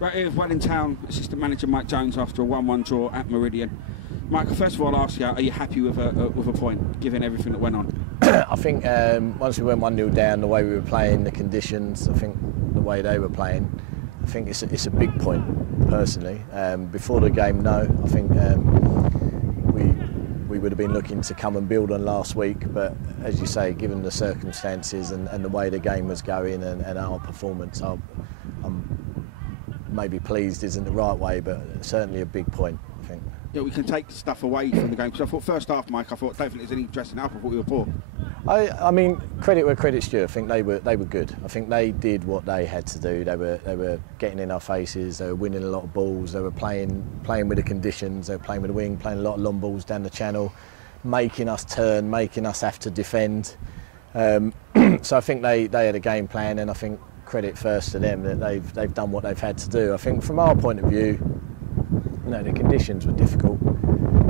Right here with Welling Town assistant manager Mike Jones after a 1-1 draw at Meridian. Mike, first of all, I'll ask you, are you happy with a point, given everything that went on? I think once we went 1-0 down, the way we were playing, the conditions, I think the way they were playing, I think it's a big point, personally. Before the game, no. I think we would have been looking to come and build on last week, but as you say, given the circumstances and the way the game was going and our performance, I'm maybe pleased isn't the right way, but certainly a big point, I think. Yeah, we can take stuff away from the game, because I thought first half, Mike, I thought don't think there's any dressing up. I thought we were poor. I mean, credit where credit's due. I think they were good. I think they did what they had to do. They were getting in our faces. They were winning a lot of balls. They were playing with the conditions. They were playing with the wing, playing a lot of long balls down the channel, making us turn, making us have to defend. So I think they had a game plan, and I think credit first to them that they've done what they've had to do. I think from our point of view, the conditions were difficult.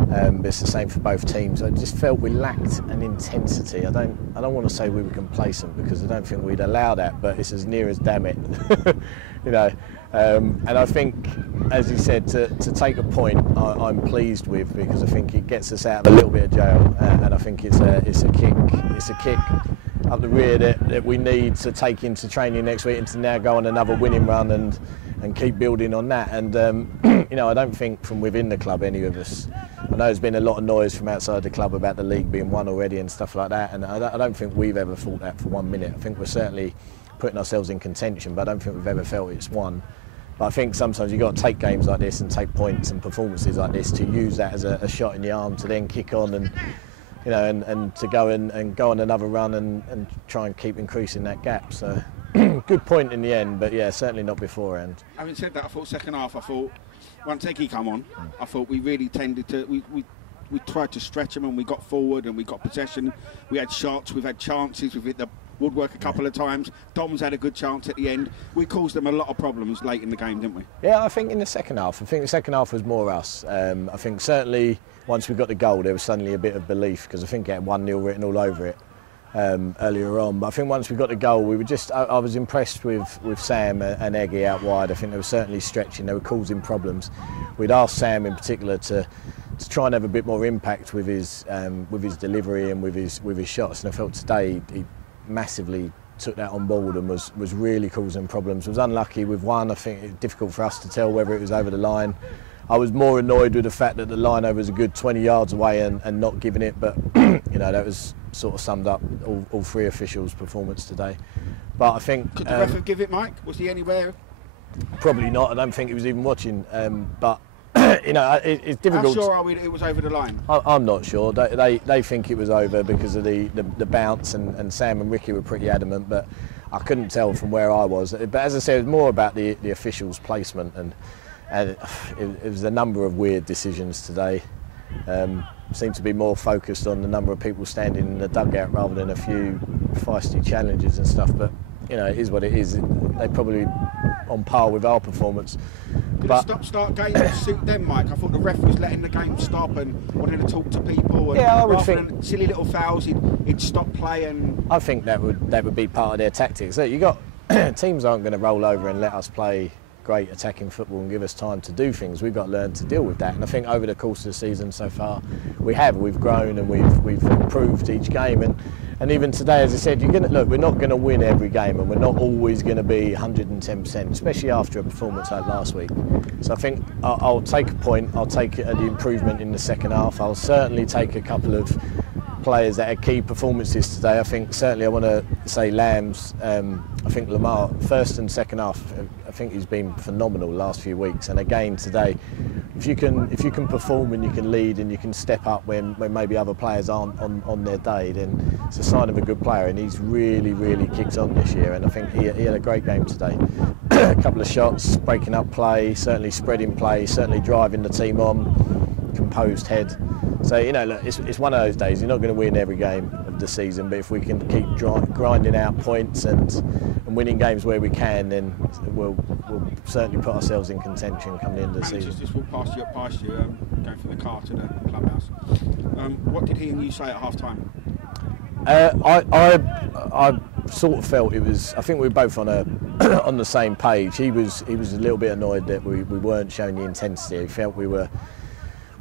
But it's the same for both teams. I just felt we lacked an intensity. I don't want to say we were complacent, because I don't think we'd allow that, but it's as near as damn it. And I think, as you said, to take a point, I'm pleased with, because I think it gets us out of a little bit of jail, and I think it's a kick up the rear that we need to take into training next week, and to now go on another winning run and keep building on that. And I don't think from within the club, any of us, I know there's been a lot of noise from outside the club about the league being won already and stuff like that, and I don't think we've ever thought that for 1 minute. I think we're certainly putting ourselves in contention, but I don't think we've ever felt it's won. But I think sometimes you've got to take games like this and take points and performances like this to use that as a shot in the arm to then kick on and to go and go on another run and try and keep increasing that gap. So good point in the end, but yeah, certainly not beforehand. Having said that, I thought second half, once Eggy come on, I thought we really tended to, we tried to stretch them, and we got forward and we got possession. We had shots, we've had chances, we've hit the woodwork a couple of times. Dom's had a good chance at the end. We caused them a lot of problems late in the game, didn't we? Yeah, I think in the second half. I think the second half was more us. I think certainly once we got the goal, there was suddenly a bit of belief, because I think it had 1-0 written all over it earlier on. But I think once we got the goal, we were just, I was impressed with Sam and Eggy out wide. I think they were certainly stretching, they were causing problems. We'd asked Sam in particular to try and have a bit more impact with his delivery and with his shots, and I felt today he massively took that on board and was really causing problems. Was unlucky with one. I think it's difficult for us to tell whether it was over the line. I was more annoyed with the fact that the line was a good 20 yards away and not giving it, but that was sort of summed up all three officials' performance today. But I think could the ref give it, Mike? Was he anywhere? Probably not. I don't think he was even watching. But it's difficult. How sure are we that it was over the line? I'm not sure. They think it was over because of the bounce, and Sam and Ricky were pretty adamant, but I couldn't tell from where I was. But as I said, it was more about the officials' placement, and it was a number of weird decisions today. Seemed to be more focused on the number of people standing in the dugout rather than a few feisty challenges and stuff. But it is what it is. They probably on par with our performance. Did a stop-start game suit them, Mike? I thought the ref was letting the game stop and wanting to talk to people. And yeah, I would rather think than silly little fouls, he'd stop play. And I think that would be part of their tactics. So you got teams aren't going to roll over and let us play great attacking football and give us time to do things. We've got to learn to deal with that, and I think over the course of the season so far we've grown and we've improved each game, and even today, as I said, we're not going to win every game, and we're not always going to be 110%, especially after a performance like last week. So I think I'll take a point. I'll take the improvement in the second half. I'll certainly take a couple of players that had key performances today. I think certainly I want to say Lambs. I think Lamar, first and second half, I think he's been phenomenal the last few weeks. And again today, if you can perform and you can lead and you can step up when maybe other players aren't on their day, then it's a sign of a good player. And he's really kicked on this year. And I think he had a great game today. A couple of shots, breaking up play, certainly spreading play, certainly driving the team on, composed head. So look, it's one of those days. You're not going to win every game of the season, but if we can keep grinding out points and winning games where we can, then we'll certainly put ourselves in contention coming into the season. Just walked past you, going from the car to the clubhouse. What did he and you say at half time? I sort of felt it was. I think we were both on a on the same page. He was a little bit annoyed that we weren't showing the intensity. He felt we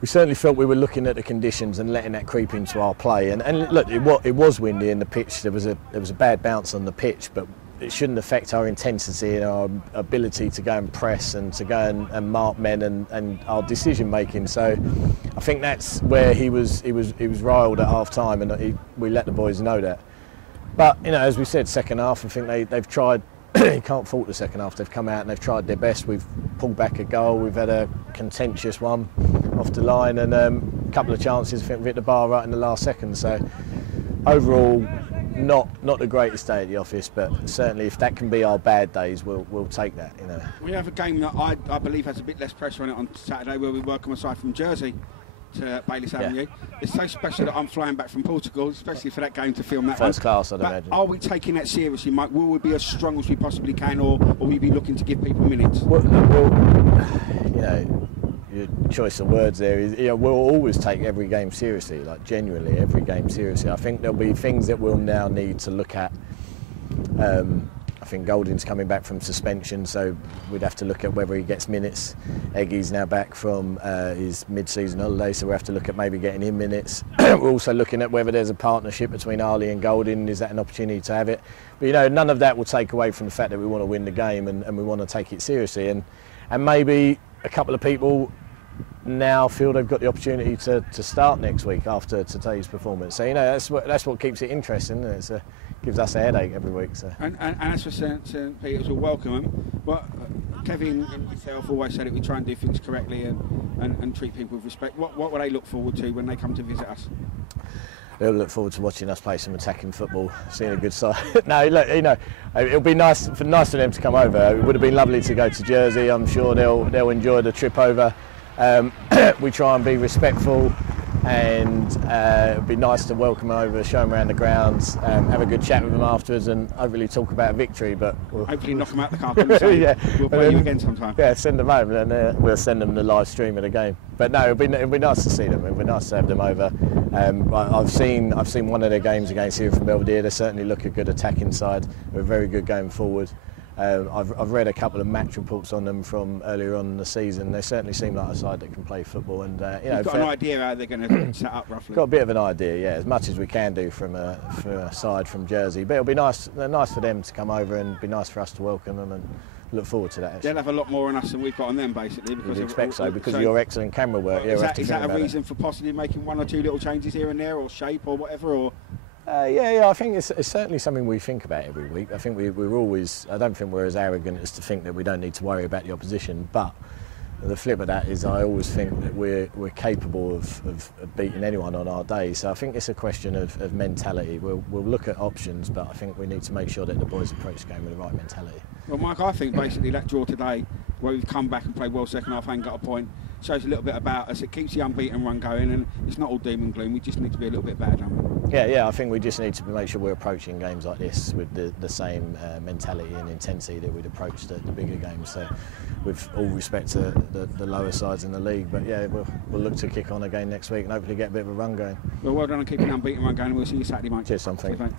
certainly felt we were looking at the conditions and letting that creep into our play. And look, it was windy in the pitch. There was a bad bounce on the pitch, but it shouldn't affect our intensity and our ability to go and press and to go and mark men and our decision making. So I think that's where he was riled at half time, and we let the boys know that. But as we said, second half, I think they've tried. You can't fault the second half. They've come out and they've tried their best. We've pulled back a goal. We've had a contentious one off the line, and a couple of chances. I think we hit the bar right in the last second. So overall, not the greatest day at the office, but certainly if that can be our bad days, we'll take that. We have a game that I believe has a bit less pressure on it on Saturday, where we welcome a side from Jersey to Bayliss Avenue. It's so special that I'm flying back from Portugal, especially for that game, to film that first one. Class, I'd imagine. Are we taking that seriously, Mike? Will we be as strong as we possibly can, or will we be looking to give people minutes? Well, your choice of words there is, we'll always take every game seriously, like genuinely every game seriously. I think there'll be things that we'll now need to look at. I think Golding's coming back from suspension, so we'd have to look at whether he gets minutes. Eggy's now back from his mid-season holiday, so we have to look at maybe getting him minutes. We're also looking at whether there's a partnership between Ali and Golding. Is that an opportunity to have it? But none of that will take away from the fact that we want to win the game and we want to take it seriously. And maybe a couple of people now feel they've got the opportunity to start next week after today's performance. So that's what keeps it interesting. It gives us a headache every week. So. And as for St Peter's, we'll welcome them. But Kevin and myself always said that we try and do things correctly and treat people with respect. What will they look forward to when they come to visit us? They'll look forward to watching us play some attacking football, seeing a good side. No, look, it'll be nice for them to come over. It would have been lovely to go to Jersey. I'm sure they'll enjoy the trip over. We try and be respectful, and it'd be nice to welcome them over, show them around the grounds, have a good chat with them afterwards, and hopefully talk about victory. But hopefully knock them out the carpet. Yeah, we'll play you again sometime. Yeah, send them home, and then we'll send them the live stream of the game. But no, it'll be nice to see them. It'll be nice to have them over. I've seen one of their games against here from Belvedere. They certainly look a good attacking side. They're very good going forward. I've read a couple of match reports on them from earlier on in the season. They certainly seem like a side that can play football. And you've got an idea how they're going to set up roughly? Got a bit of an idea, yeah, as much as we can do from a side from Jersey. But it'll be nice for them to come over, and be nice for us to welcome them, and look forward to that. Actually. They'll have a lot more on us than we've got on them, basically. Because you'd expect so, because of your excellent camera work. Is that a reason for possibly making one or two little changes here and there, or shape, or whatever? Or I think it's certainly something we think about every week. I think we're always. I don't think we're as arrogant as to think that we don't need to worry about the opposition. But the flip of that is, I always think that we're capable of beating anyone on our day. So I think it's a question of mentality. We'll look at options, but I think we need to make sure that the boys approach the game with the right mentality. Well, Mike, I think basically that draw today, where we've come back and played well second half and got a point, shows a little bit about us. It keeps the unbeaten run going, and it's not all doom and gloom. We just need to be a little bit better, don't we? Yeah. I think we just need to make sure we're approaching games like this with the same mentality and intensity that we'd approach the bigger games. So, with all respect to the lower sides in the league, but yeah, we'll look to kick on again next week and hopefully get a bit of a run going. Well done on keeping the unbeaten run going, and we'll see you Saturday, Mike. Cheers, Tom. Thank you.